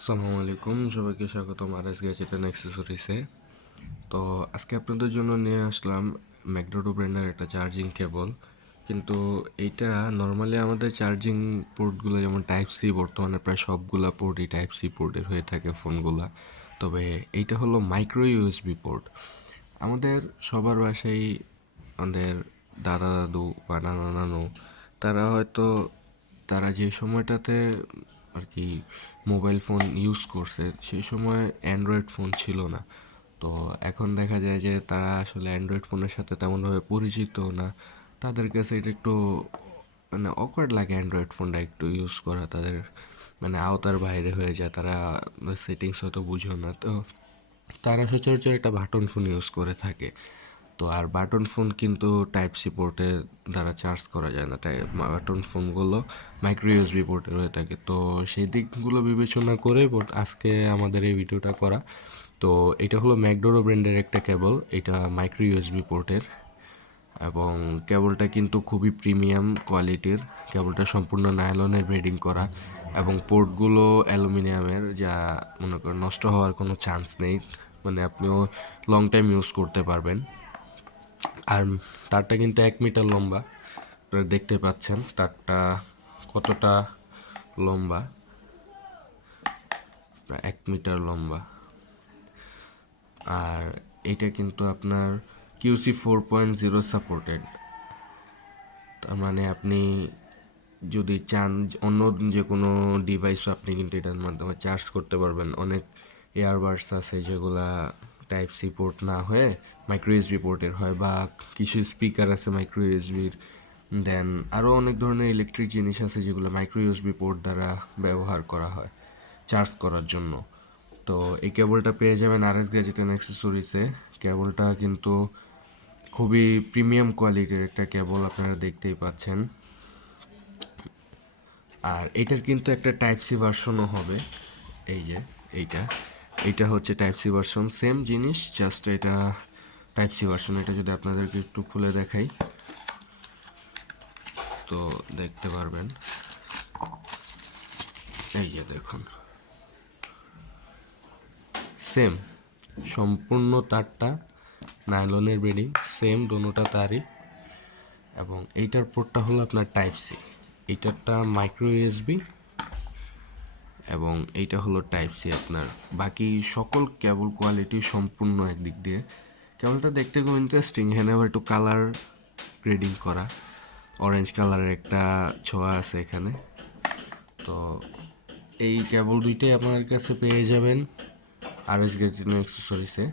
আসসালামু আলাইকুম, সবাইকে স্বাগতম আর এস গ্যাজেট অ্যান্ড অ্যাক্সেসরিজে। তো আজকে আপনাদের জন্য নিয়ে আসলাম ম্যাকডোডো ব্র্যান্ডের একটা চার্জিং কেবল। কিন্তু এইটা নর্মালি আমাদের চার্জিং পোর্টগুলো যেমন টাইপ সি, বর্তমানে প্রায় সবগুলা পোর্টই টাইপ সি পোর্টের হয়ে থাকে ফোনগুলা। তবে এইটা হলো মাইক্রো ইউএসবি পোর্ট। আমাদের সবার বাসায় আমাদের দাদা দাদু বা নানা নানু তারা হয়তো তারা যে সময়টাতে আর কি মোবাইল ফোন ইউজ করছে সেই সময় অ্যান্ড্রয়েড ফোন ছিল না। তো এখন দেখা যায় যে তারা আসলে অ্যান্ড্রয়েড ফোনের সাথে তেমনভাবে পরিচিত না। তাদের কাছে এটা একটু মানে অকওয়ার্ড লাগে অ্যান্ড্রয়েড ফোনটা একটু ইউজ করা, তাদের মানে আওতার বাইরে হয়ে যায়, তারা সেটিংস হয়তো বুঝো না। তো তারা সচরাচর একটা বাটন ফোন ইউজ করে থাকে। তো আর বাটন ফোন কিন্তু টাইপ সি পোর্টে দ্বারা চার্জ করা যায় না, তাই বাটন ফোনগুলো মাইক্রো ইউএসবি পোর্টের হয়ে থাকে। তো সেই দিকগুলো বিবেচনা করে আজকে আমাদের এই ভিডিওটা করা। তো এটা হলো ম্যাকডোরো ব্র্যান্ডের একটা কেবল, এটা মাইক্রো ইউএসবি পোর্টের এবং কেবলটা কিন্তু খুবই প্রিমিয়াম কোয়ালিটির। কেবলটা সম্পূর্ণ নাইলনের ব্রেডিং করা এবং পোর্টগুলো অ্যালুমিনিয়ামের, যা মনে করেন নষ্ট হওয়ার কোনো চান্স নেই, মানে আপনিও লং টাইম ইউজ করতে পারবেন। আর তারটা কিন্তু 1 মিটার লম্বা, আপনারা দেখতে পাচ্ছেন তারটা কতটা লম্বা, প্রায় 1 মিটার লম্বা। আর এটা কিন্তু আপনার QC 4.0 সাপোর্টেড। তার মানে আপনি যদি চান অন্য যে কোনো ডিভাইসও আপনি কিন্তু এটার মাধ্যমে চার্জ করতে পারবেন। অনেক এয়ারবাডস আছে যেগুলা টাইপ সি পোর্ট না হয়ে মাইক্রো ইউএসবি পোর্টের হয়, বা কিছু স্পিকার আছে মাইক্রো ইউএসবির। দেন আরও অনেক ধরনের ইলেকট্রিক জিনিস আছে যেগুলো মাইক্রো ইউএসবি পোর্ট দ্বারা ব্যবহার করা হয় চার্জ করার জন্য। তো এই কেবলটা পেয়ে যাবেন আর এস গ্যাজেট অ্যান্ড অ্যাক্সেসরিজে। কেবলটা কিন্তু খুবই প্রিমিয়াম কোয়ালিটির একটা কেবল, আপনারা দেখতেই পাচ্ছেন। আর এটার কিন্তু একটা টাইপ সি ভার্সনও হবে, এই যে এইটা এইটা হচ্ছে টাইপ সি ভার্সন, সেম জিনিস, জাস্ট এটা টাইপ সি ভার্সন। এটা যদি আপনাদেরকে একটু খুলে দেখাই তো দেখতে পারবেন, এই যে দেখুন, সেম সম্পূর্ণ তারটা নাইলনের বেডিং, সেম দোনোটা তারই। এবং এইটার পোর্টটা হলো আপনার টাইপ সি, এইটারটা মাইক্রো ইউএসবি এবং এইটা হলো টাইপ সি আপনার। বাকি সকল কেবল কোয়ালিটি সম্পূর্ণ একদিক দিয়ে। কেবলটা দেখতে খুব ইন্টারেস্টিং, এখানে আবার একটু কালার গ্রেডিং করা, অরেঞ্জ কালারের একটা ছোঁয়া আছে এখানে। তো এই কেবল দুইটাই আপনার কাছে পেয়ে যাবেন আর এস গ্যাজেট অ্যাক্সেসরিজে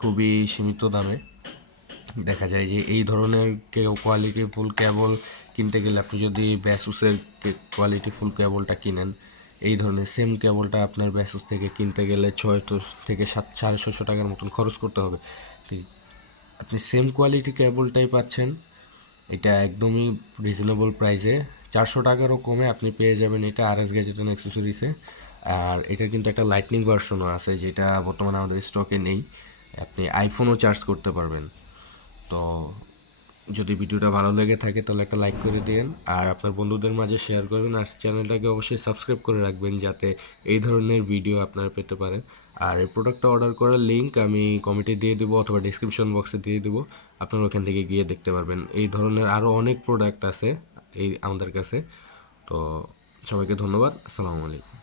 খুবই সীমিত দামে। দেখা যায় যে এই ধরনের কোয়ালিটি ফুল কেবল কিনতে গেলে আপনি যদি ব্যাসুসের কোয়ালিটি ফুল কেবলটা কিনেন, এই ধরনের সেম কেবলটা আপনার ব্যাসুস থেকে কিনতে গেলে 600 থেকে 750 টাকার মতন খরচ করতে হবে। আপনি সেম কোয়ালিটি কেবলটাই পাচ্ছেন, এটা একদমই রিজনেবল প্রাইসে, 400 টাকারও কমে আপনি পেয়ে যাবেন এটা আর এস গ্যাজেট অ্যান্ড অ্যাক্সেসরিজে। আর এটার কিন্তু একটা লাইটনিং ভার্সনও আছে যেটা বর্তমানে আমাদের স্টকে নেই, আপনি আইফোনও চার্জ করতে পারবেন। তো যদি ভিডিওটা ভালো লেগে থাকে তাহলে একটা লাইক করে দিন, আর আপনার বন্ধুদের মাঝে শেয়ার করবেন, আর চ্যানেলটাকে অবশ্যই সাবস্ক্রাইব করে রাখবেন যাতে এই ধরনের ভিডিও আপনারা পেতে পারেন। আর এই প্রোডাক্টটা অর্ডার করার লিঙ্ক আমি কমেন্টে দিয়ে দেবো অথবা ডিসক্রিপশন বক্সে দিয়ে দেবো, আপনারা ওখান থেকে গিয়ে দেখতে পারবেন। এই ধরনের আরও অনেক প্রোডাক্ট আছে এই আমাদের কাছে। তো সবাইকে ধন্যবাদ, আসসালামু আলাইকুম।